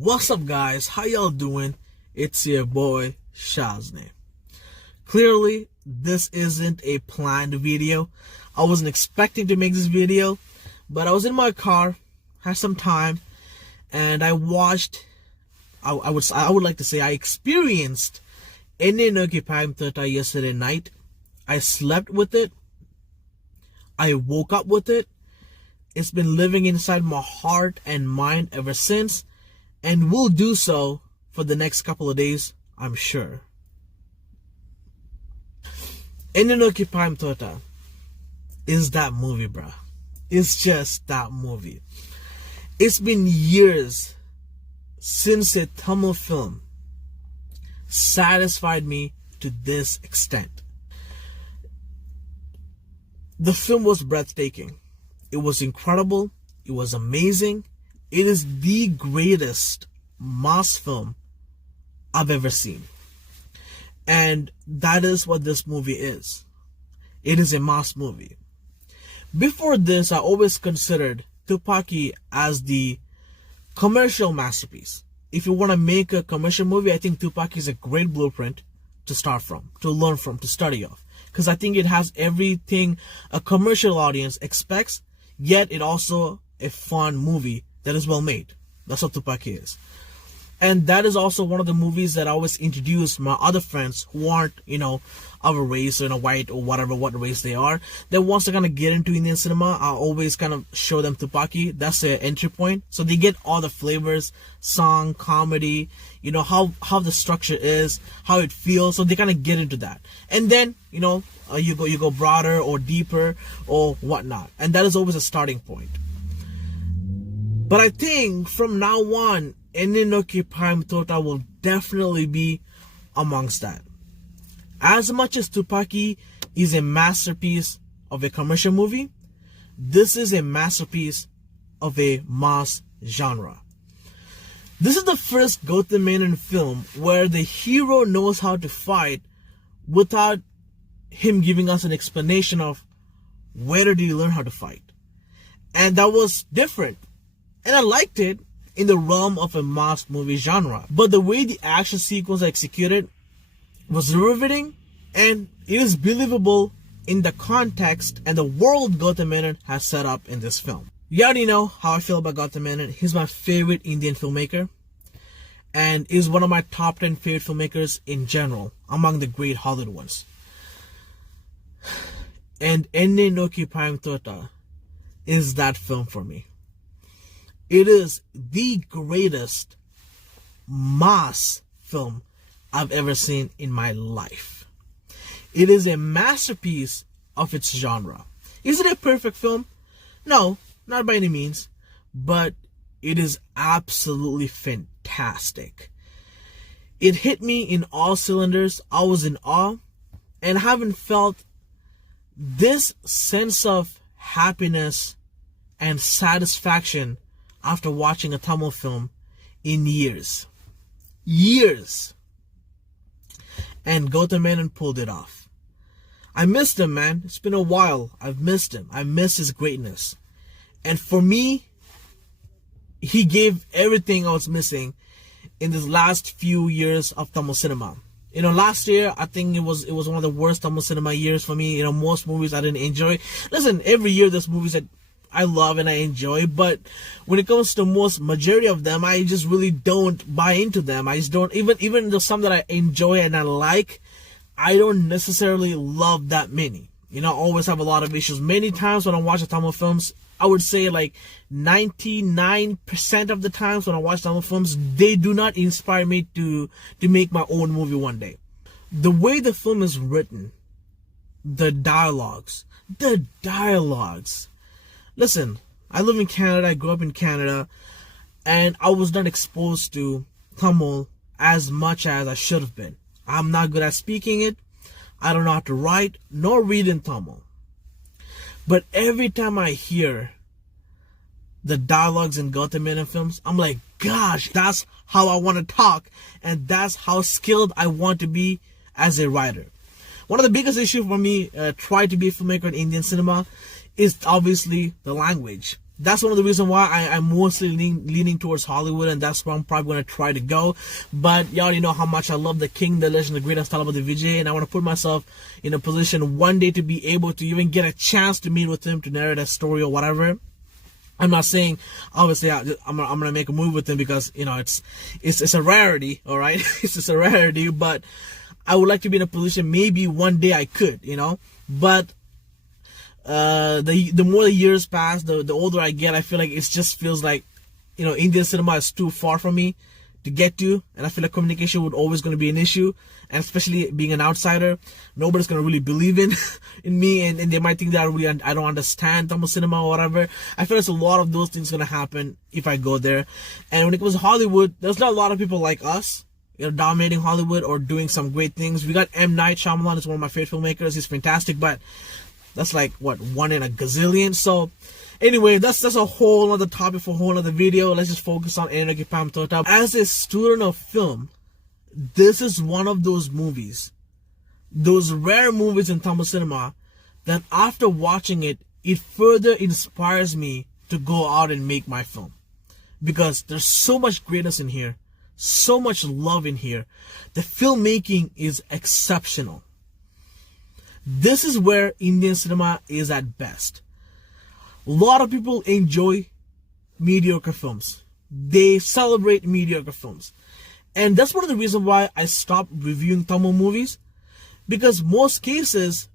What's up, guys? How y'all doing? It's your boy Shaznay. Clearly, this isn't a planned video. I wasn't expecting to make this video, but I was in my car, had some time, and I watched. I would like to say I experienced Enai Noki Paayum Thota yesterday night. I slept with it. I woke up with it. It's been living inside my heart and mind ever since, and will do so for the next couple of days, I'm sure. Enai Noki Paayum Thota is that movie, bruh. It's just that movie. It's been years since a Tamil film satisfied me to this extent. The film was breathtaking. It was incredible. It was amazing. It is the greatest mass film I've ever seen. And that is what this movie is. It is a mass movie. Before this, I always considered Tupaki as the commercial masterpiece. If you want to make a commercial movie, I think Tupaki is a great blueprint to start from, to learn from, to study off. Because I think it has everything a commercial audience expects, yet it also a fun movie that is well made. That's what Tupaki is. And that is also one of the movies that I always introduce my other friends who aren't, of a race or white or what race they are. That wants to kind of get into Indian cinema, I always kind of show them Tupaki. That's their entry point. So they get all the flavors, song, comedy, how the structure is, how it feels. So they kind of get into that. And then, you go broader or deeper or whatnot. And that is always a starting point. But I think from now on, Enai Noki Paayum Thota will definitely be amongst that. As much as Tupaki is a masterpiece of a commercial movie, this is a masterpiece of a mass genre. This is the first Gautam Menon film where the hero knows how to fight without him giving us an explanation of where did he learn how to fight. And that was different. And I liked it in the realm of a mass movie genre. But the way the action sequence executed was riveting, and it is believable in the context and the world Gautam Menon has set up in this film. You already know how I feel about Gautam Menon. He's my favorite Indian filmmaker, and is one of my top 10 favorite filmmakers in general, among the great Hollywood ones. And Enai Noki Paayum Thota is that film for me. It is the greatest mass film I've ever seen in my life. It is a masterpiece of its genre. Is it a perfect film? No, not by any means, but it is absolutely fantastic. It hit me in all cylinders. I was in awe and haven't felt this sense of happiness and satisfaction after watching a Tamil film in years. And Gautam Menon pulled it off. I missed him, man. It's been a while. I've missed him. I miss his greatness. And for me, he gave everything I was missing in this last few years of Tamil cinema. Last year, I think it was one of the worst Tamil cinema years for me. Most movies I didn't enjoy. Listen, every year there's movies that I love and I enjoy, but when it comes to most majority of them, I just really don't buy into them. I just don't, even the some that I enjoy and I like, I don't necessarily love that many. I always have a lot of issues. Many times when I watch the Tamil films, I would say like 99% of the times when I watch Tamil films, they do not inspire me to make my own movie one day. The way the film is written, the dialogues. Listen, I live in Canada, I grew up in Canada, and I was not exposed to Tamil as much as I should have been. I'm not good at speaking it. I don't know how to write nor read in Tamil. But every time I hear the dialogues in Gautam Menon films, I'm like, gosh, that's how I want to talk, and that's how skilled I want to be as a writer. One of the biggest issues for me trying to be a filmmaker in Indian cinema is obviously the language. That's one of the reasons why I'm mostly leaning towards Hollywood, and that's where I'm probably going to try to go. But you already know how much I love the king, the legend, the greatest Talabadi Vijay, and I want to put myself in a position one day to be able to even get a chance to meet with him, to narrate a story or whatever. I'm not saying, obviously, I'm gonna make a movie with him, because it's a rarity, all right. It's just a rarity, but I would like to be in a position maybe one day I could, but the more the years pass, the older I get, I feel like it just feels like Indian cinema is too far from me to get to, and I feel like communication would always going to be an issue, and especially being an outsider, nobody's going to really believe in me, and they might think that I don't understand Tamil cinema or whatever. I feel there's a lot of those things going to happen if I go there. And when it comes to Hollywood, there's not a lot of people like us dominating Hollywood or doing some great things. We got M. Night Shyamalan, is one of my favorite filmmakers. He's fantastic, but that's like one in a gazillion. So anyway, that's a whole other topic for a whole other video. Let's just focus on Enai Noki Paayum Thota. As a student of film, this is one of those movies, those rare movies in Tamil cinema, that after watching it, it further inspires me to go out and make my film. Because there's so much greatness in here, so much love in here. The filmmaking is exceptional. This is where Indian cinema is at best. A lot of people enjoy mediocre films. They celebrate mediocre films. And that's one of the reasons why I stopped reviewing Tamil movies. Because most cases,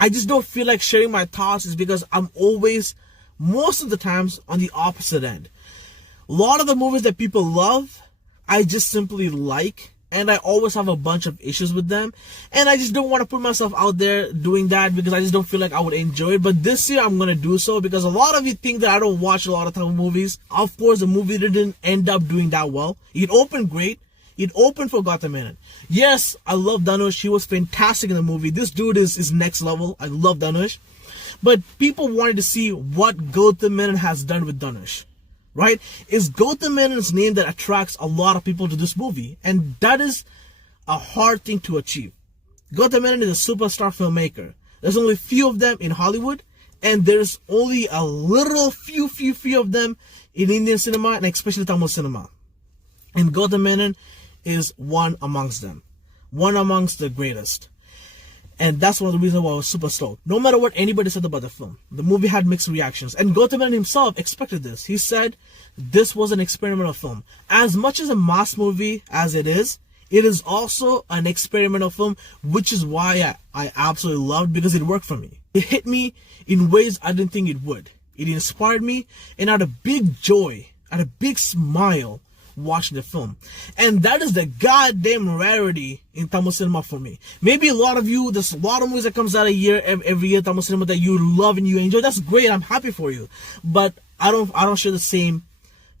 I just don't feel like sharing my thoughts, is because I'm always, most of the times, on the opposite end. A lot of the movies that people love, I just simply like, and I always have a bunch of issues with them, and I just don't want to put myself out there doing that, because I just don't feel like I would enjoy it. But this year I'm going to do so, because a lot of you think that I don't watch a lot of Tamil movies. Of course, the movie didn't end up doing that well. It opened great. It opened for Gautam Menon. Yes, I love Dhanush. He was fantastic in the movie. This dude is next level. I love Dhanush. But people wanted to see what Gautam Menon has done with Dhanush. Right? It's Gautam Menon's name that attracts a lot of people to this movie. And that is a hard thing to achieve. Gautam Menon is a superstar filmmaker. There's only few of them in Hollywood. And there's only a little few of them in Indian cinema, and especially Tamil cinema. And Gautam Menon is one amongst them. One amongst the greatest. And that's one of the reasons why I was super stoked. No matter what anybody said about the film, the movie had mixed reactions. And Gautam Menon himself expected this. He said this was an experimental film. As much as a mass movie as it is also an experimental film, which is why I absolutely loved, because it worked for me. It hit me in ways I didn't think it would. It inspired me, and I had a big joy, I had a big smile watching the film. And that is the goddamn rarity in Tamil cinema for me. Maybe a lot of you, there's a lot of movies that comes out every year, Tamil cinema, that you love and you enjoy. That's great. I'm happy for you. But I don't share the same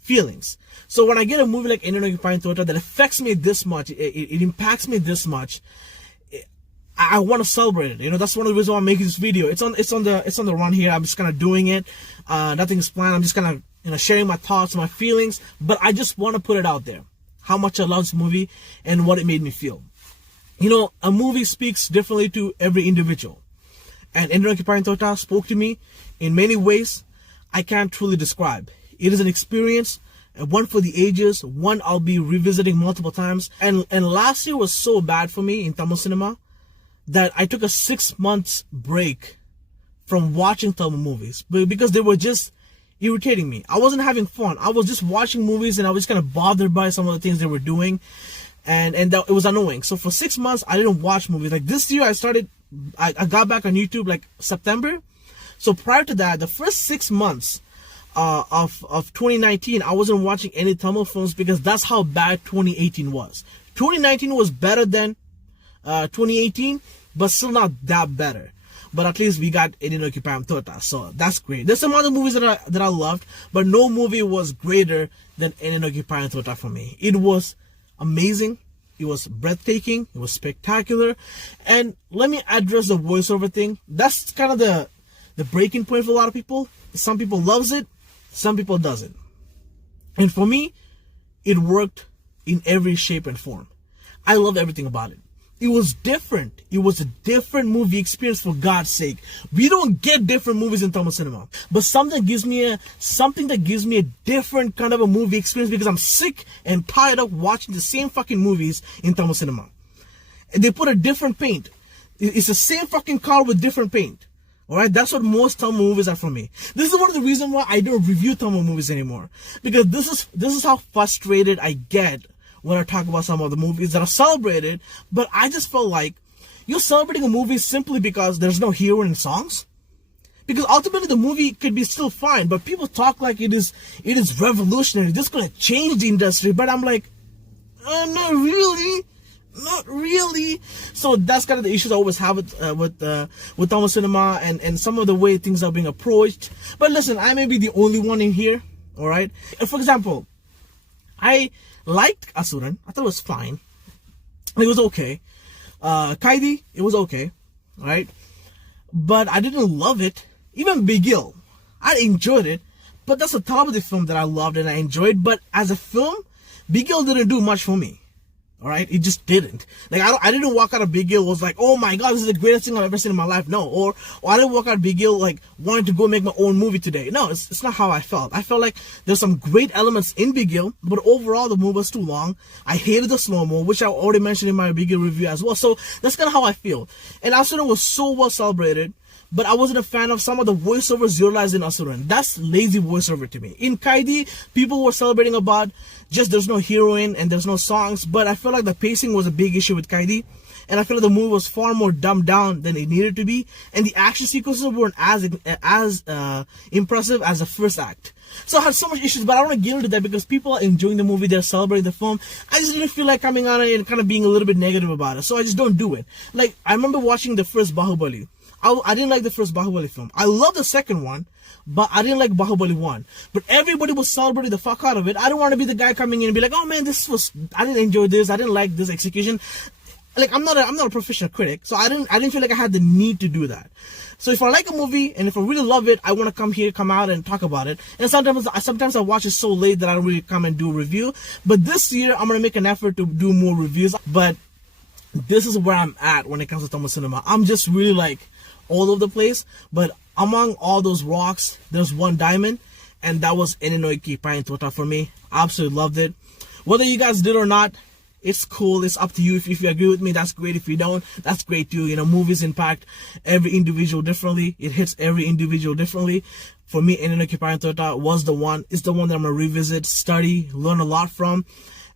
feelings. So when I get a movie like Enai Noki Paayum Thota that affects me this much, it impacts me this much, I want to celebrate it. That's one of the reasons why I'm making this video. It's on the run here. I'm just kind of doing it. Nothing's planned. I'm just kind of sharing my thoughts, my feelings, but I just want to put it out there. How much I love this movie and what it made me feel. A movie speaks differently to every individual. And Enai Noki Paayum Thota spoke to me in many ways I can't truly describe. It is an experience, one for the ages, one I'll be revisiting multiple times. And last year was so bad for me in Tamil cinema that I took a 6 months break from watching Tamil movies, because they were just irritating me. I wasn't having fun. I was just watching movies and I was kind of bothered by some of the things they were doing, and that, it was annoying. So for 6 months I didn't watch movies. Like this year I got back on YouTube like September. So prior to that, the first 6 months of 2019, I wasn't watching any Tamil films, because that's how bad 2018 was. 2019 was better than 2018, but still not that better. But at least we got Enai Noki Paayum Thota, so that's great. There's some other movies that I loved, but no movie was greater than Enai Noki Paayum Thota for me. It was amazing. It was breathtaking. It was spectacular. And let me address the voiceover thing. That's kind of the breaking point for a lot of people. Some people loves it, some people doesn't. And for me, it worked in every shape and form. I love everything about it. It was different. It was a different movie experience, for God's sake. We don't get different movies in Tamil cinema. But something that gives me a different kind of a movie experience, because I'm sick and tired of watching the same fucking movies in Tamil cinema. And they put a different paint. It's the same fucking car with different paint. Alright, that's what most Tamil movies are for me. This is one of the reasons why I don't review Tamil movies anymore. Because this is how frustrated I get when I talk about some of the movies that are celebrated. But I just felt like you're celebrating a movie simply because there's no hero in songs. Because ultimately the movie could be still fine, but people talk like it is revolutionary. This is gonna change the industry. But I'm like, not really. Not really. So that's kind of the issues I always have with Tamil cinema and some of the way things are being approached. But listen, I may be the only one in here. All right. For example, I liked Asuran. I thought it was fine. It was okay. Kaidi, it was okay. All right. But I didn't love it. Even Bigil, I enjoyed it. But that's a top of the film that I loved and I enjoyed. But as a film, Bigil didn't do much for me. Alright, it just didn't. Like, I didn't walk out of Big Gill was like, oh my god, this is the greatest thing I've ever seen in my life. No, or I didn't walk out of Big Gill like wanting to go make my own movie today. No, it's not how I felt. I felt like there's some great elements in Big Gill, but overall the movie was too long. I hated the slow-mo, which I already mentioned in my Big Gill review as well. So that's kind of how I feel. And Asuran was so well celebrated, but I wasn't a fan of some of the voiceovers utilized in Asuran. That's lazy voiceover to me. In Kaidi, people were celebrating about just there's no heroine and there's no songs, but I feel like the pacing was a big issue with Kaidi, and I feel like the movie was far more dumbed down than it needed to be, and the action sequences weren't as impressive as the first act. So I had so much issues, but I don't want to get into that because people are enjoying the movie, they're celebrating the film. I just didn't feel like coming on it and kind of being a little bit negative about it, so I just don't do it. Like, I remember watching the first Bahubali. I didn't like the first Bahubali film. I love the second one, but I didn't like Bahubali 1. But everybody was celebrating the fuck out of it. I don't want to be the guy coming in and be like, oh man, I didn't enjoy this, I didn't like this execution. Like, I'm not a professional critic, so I didn't feel like I had the need to do that. So if I like a movie and if I really love it, I want to come out and talk about it. And sometimes I watch it so late that I don't really come and do a review. But this year, I'm going to make an effort to do more reviews. But this is where I'm at when it comes to Tamil cinema. I'm just really like all over the place, but among all those rocks, there's one diamond, and that was Enai Noki Paayum Thota for me. Absolutely loved it. Whether you guys did or not, it's cool. It's up to you. If you agree with me, that's great. If you don't, that's great too. You know, movies impact every individual differently. It hits every individual differently. For me, Enai Noki Paayum Thota was the one. It's the one that I'm gonna revisit, study, learn a lot from,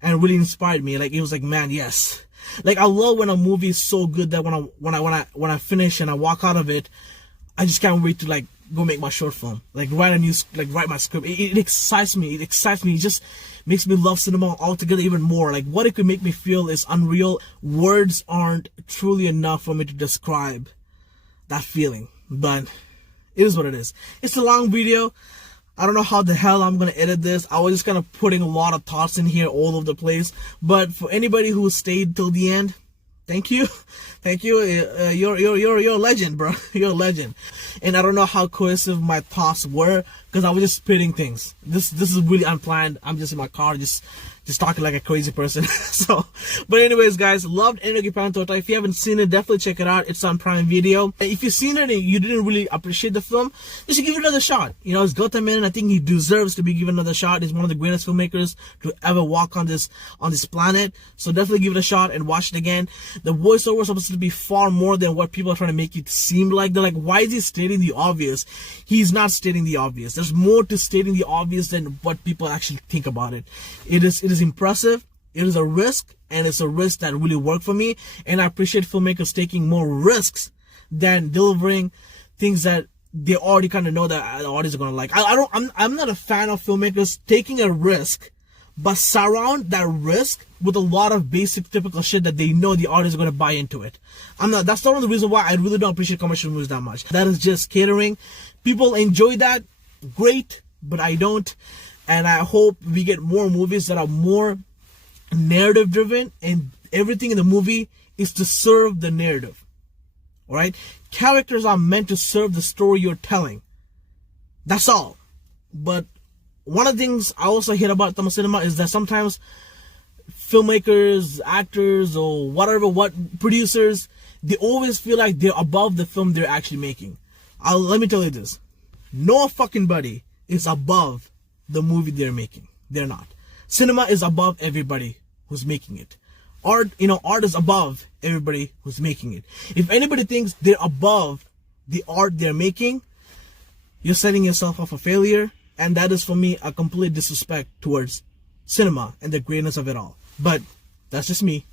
and really inspired me. Like, it was like, man, yes. Like, I love when a movie is so good that when I finish and I walk out of it, I just can't wait to like go make my short film, like write my script. It excites me. It excites me. It just makes me love cinema altogether even more. Like, what it could make me feel is unreal. Words aren't truly enough for me to describe that feeling, but it is what it is. It's a long video. I don't know how the hell I'm going to edit this. I was just kind of putting a lot of thoughts in here all over the place. But for anybody who stayed till the end, thank you. Thank you. You're a legend, bro. You're a legend. And I don't know how cohesive my thoughts were because I was just spitting things. This is really unplanned. I'm just in my car just talking like a crazy person. So, but anyways, guys, loved Enai Noki Paayum Thota. If you haven't seen it, definitely check it out. It's on Prime Video. If you've seen it and you didn't really appreciate the film, you should give it another shot. You know, it's Gautam Menon. I think he deserves to be given another shot. He's one of the greatest filmmakers to ever walk on this planet. So definitely give it a shot and watch it again. The voiceover is supposed to be far more than what people are trying to make it seem like. They're like, why is he stating the obvious? He's not stating the obvious. There's more to stating the obvious than what people actually think about it. It is impressive. It is a risk, and it's a risk that really worked for me. And I appreciate filmmakers taking more risks than delivering things that they already kind of know that the audience are gonna like. I'm not a fan of filmmakers taking a risk, but surround that risk with a lot of basic, typical shit that they know the audience is gonna buy into it. That's not the reason why I really don't appreciate commercial movies that much. That is just catering. People enjoy that, great, but I don't. And I hope we get more movies that are more narrative driven, and everything in the movie is to serve the narrative. Alright? Characters are meant to serve the story you're telling. That's all. But one of the things I also hear about Tamil cinema is that sometimes filmmakers, actors, or what producers, they always feel like they're above the film they're actually making. Let me tell you this. No fucking buddy is above the movie they're making. They're not. Cinema is above everybody who's making it. Art is above everybody who's making it. If anybody thinks they're above the art they're making, you're setting yourself up for failure. And that is, for me, a complete disrespect towards cinema and the greatness of it all. But that's just me.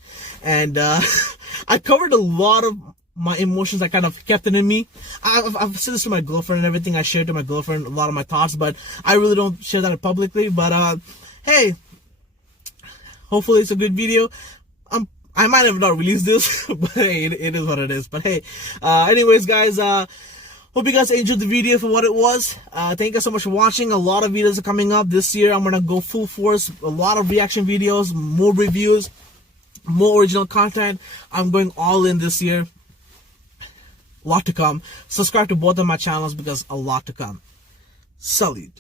And I covered a lot of my emotions. I kind of kept it in me. I've said this to my girlfriend and everything. I shared to my girlfriend a lot of my thoughts, but I really don't share that publicly. But hey, hopefully it's a good video. I might have not released this, but hey, it is what it is. But hey, anyways, guys, hope you guys enjoyed the video for what it was. Thank you so much for watching. A lot of videos are coming up this year. I'm gonna go full force. A lot of reaction videos, more reviews, more original content. I'm going all in this year. A lot to come. Subscribe to both of my channels because a lot to come. Salute.